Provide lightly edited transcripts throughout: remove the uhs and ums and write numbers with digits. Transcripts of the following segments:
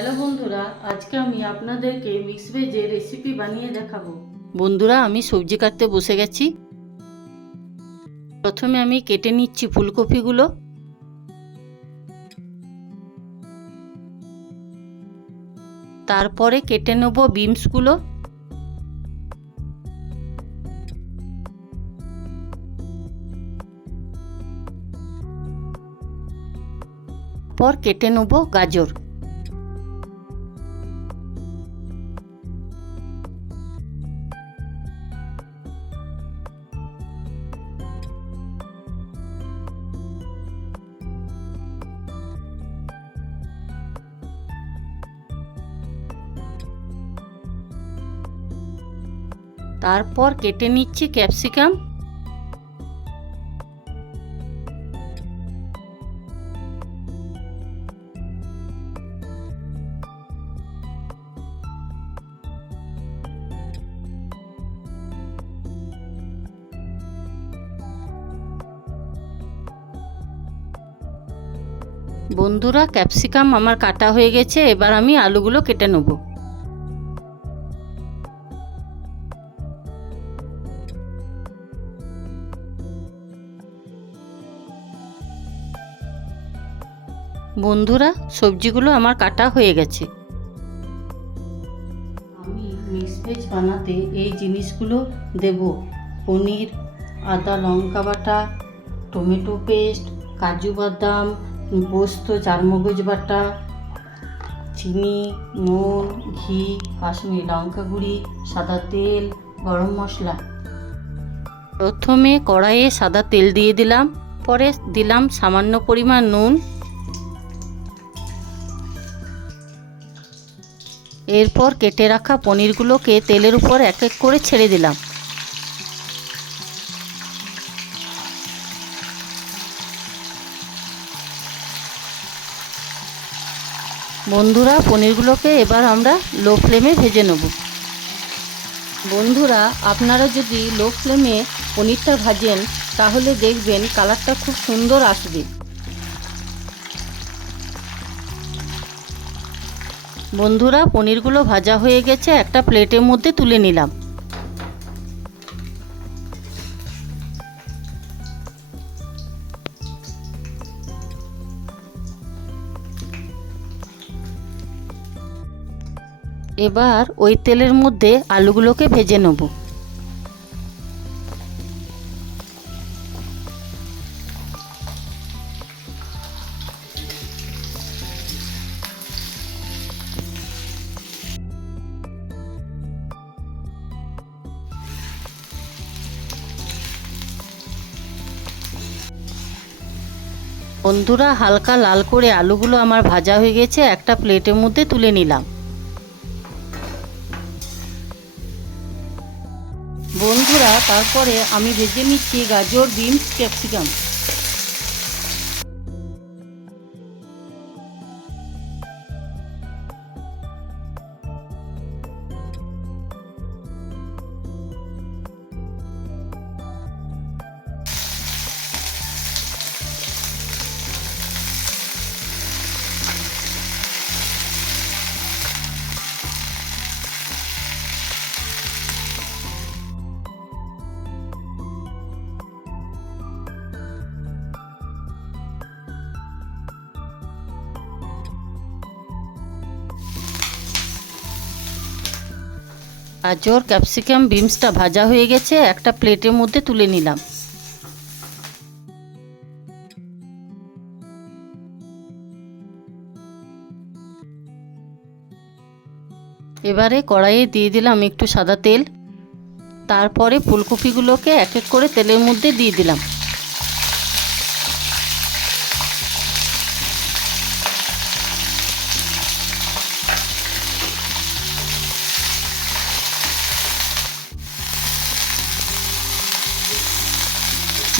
Hello বন্ধুরা, আজকে আমি আপনাদেরকে মিক্স ভেজের রেসিপি বানিয়ে দেখাবো। বন্ধুরা, আমি সবজি কাটতে বসে গেছি। প্রথমে আমি কেটে নিচ্ছি ফুলকপিগুলো। তারপরে কেটে নেব বিনসগুলো। পর কেটে নেব গাজর। তারপর কেটে নিচ্ছি ক্যাপসিকাম। বন্ধুরা, ক্যাপসিকাম আমার কাটা হয়ে গেছে। এবার আমি আলুগুলো কেটে নেব। বন্ধুরা, সবজিগুলো আমার কাটা হয়ে গেছে। আমি মিক্স ভেজ বানাতে এই জিনিসগুলো দেব: পনির, আদা লঙ্কা বাটা, টমেটো পেস্ট, কাজু বাদাম, পোস্ত, চারমগজ বাটা, চিনি, নুন, ঘি, কাশ্মীরি লঙ্কা গুঁড়ি, সাদা তেল, গরম মশলা। প্রথমে কড়াইয়ে সাদা তেল দিয়ে দিলাম। পরে দিলাম সামান্য পরিমাণ নুন। এরপর কেটে রাখা পনিরগুলোকে তেলের উপর এক এক করে ছেড়ে দিলাম। বন্ধুরা, পনিরগুলোকে এবার আমরা লো ফ্লেমে ভেজে নেব। বন্ধুরা, আপনারা যদি লো ফ্লেমে পনিরটা ভাজেন তাহলে দেখবেন কালারটা খুব সুন্দর আসবে। বন্ধুরা, পনিরগুলো ভাজা হয়ে গেছে। একটা প্লেটের মধ্যে তুলে নিলাম। এবার ওই তেলের মধ্যে আলুগুলোকে ভেজে নেব। বন্ধুরা, হালকা লাল করে আলুগুলো আমার ভাজা হয়ে গেছে। একটা প্লেটের মধ্যে তুলে নিলাম। বন্ধুরা, তারপরে আমি ভেজে নিচ্ছি গাজর, বিনস, ক্যাপসিকাম। গাজর, ক্যাপসিকাম, বিনসটা ভাজা হয়ে গেছে। একটা প্লেটের মধ্যে তুলে নিলাম। এবারে কড়াইয়ে দিয়ে দিলাম একটু সাদা তেল। তারপরে ফুলকপিগুলোকে এক এক করে তেলের মধ্যে দিয়ে দিলাম।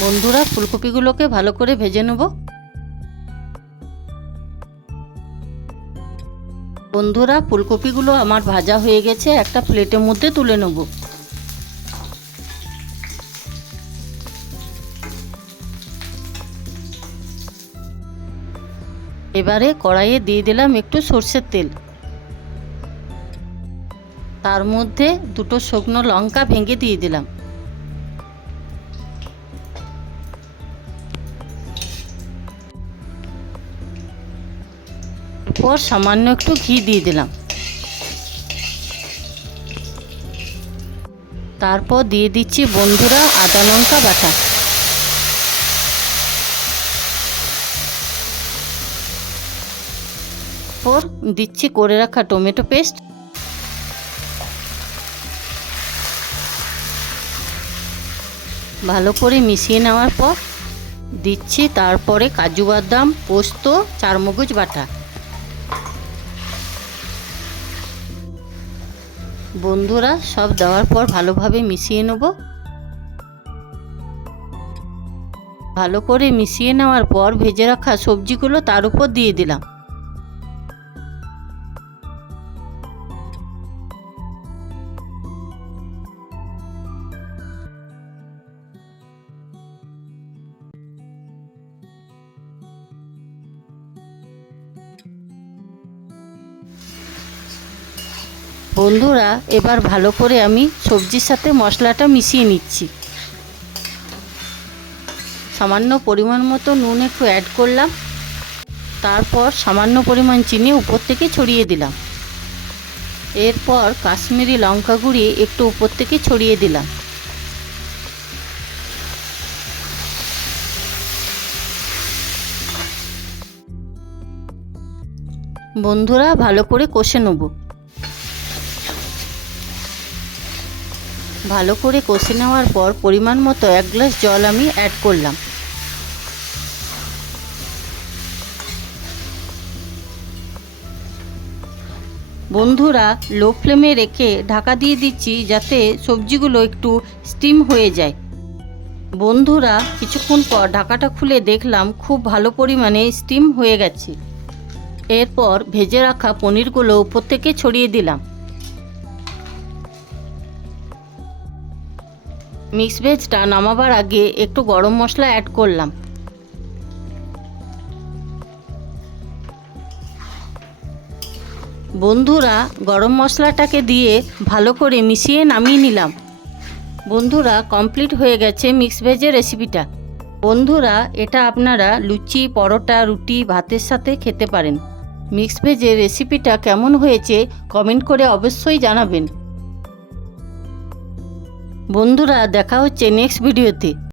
বন্ধুরা, ফুলকপিগুলোকে ভালো করে ভেজে নেব। বন্ধুরা, ফুলকপিগুলো আমার ভাজা হয়ে গেছে। একটা প্লেটের মধ্যে তুলে নেব। এবারে কড়াইয়ে দিয়ে দিলাম একটু সরষের তেল। তার মধ্যে দুটো শুকনো লঙ্কা ভেঙে দিয়ে দিলাম। এরপর সামান্য একটু ঘি দিয়ে দিলাম। তারপর দিয়ে দিচ্ছি বন্ধুরা আদা লঙ্কা বাটা। এরপর দিচ্ছি করে রাখা টমেটো পেস্ট। ভালো করে মিশিয়ে নেওয়ার পর দিচ্ছি তারপরে কাজু বাদাম, পোস্ত, চারমগজ বাটা। বন্ধুরা সব দেওয়ার পর ভালোভাবে মিশিয়ে নেব। ভালো করে মিশিয়ে নেওয়ার পর ভেজে রাখা সবজিগুলো তার উপর দিয়ে দিলাম। বন্ধুরা এবার ভালো করে আমি সবজির সাথে মশলাটা মিশিয়ে নিচ্ছি। সামান্য পরিমাণ মতো নুন একটু অ্যাড করলাম। তারপর সামান্য পরিমাণ চিনি উপর থেকে ছড়িয়ে দিলাম। এরপর কাশ্মীরি লঙ্কা গুঁড়ি একটু উপর থেকে ছড়িয়ে দিলাম। বন্ধুরা ভালো করে কষে নেব। ভালো করে কষে নেওয়ার পর পরিমাণ মতো 1 গ্লাস জল আমি অ্যাড করলাম। বন্ধুরা লো ফ্লেমে রেখে ঢাকা দিয়ে দিচ্ছি যাতে সবজিগুলো একটু স্টিম হয়ে যায়। বন্ধুরা কিছুক্ষণ পর ঢাকাটা খুলে দেখলাম খুব ভালো পরিমাণে স্টিম হয়ে গেছে। এরপর ভেজে রাখা পনিরগুলো উপর থেকে ছড়িয়ে দিলাম। মিক্স ভেজটা নামাবার আগে একটু গরম মশলা অ্যাড করলাম। বন্ধুরা গরম মশলাটাকে দিয়ে ভালো করে মিশিয়ে নামিয়ে নিলাম। বন্ধুরা কমপ্লিট হয়ে গেছে মিক্স ভেজের রেসিপিটা। বন্ধুরা এটা আপনারা লুচি, পরোটা, রুটি, ভাতের সাথে খেতে পারেন। মিক্স ভেজের রেসিপিটা কেমন হয়েছে কমেন্ট করে অবশ্যই জানাবেন। বন্ধুরা দেখা হচ্ছে নেক্সট ভিডিওতে।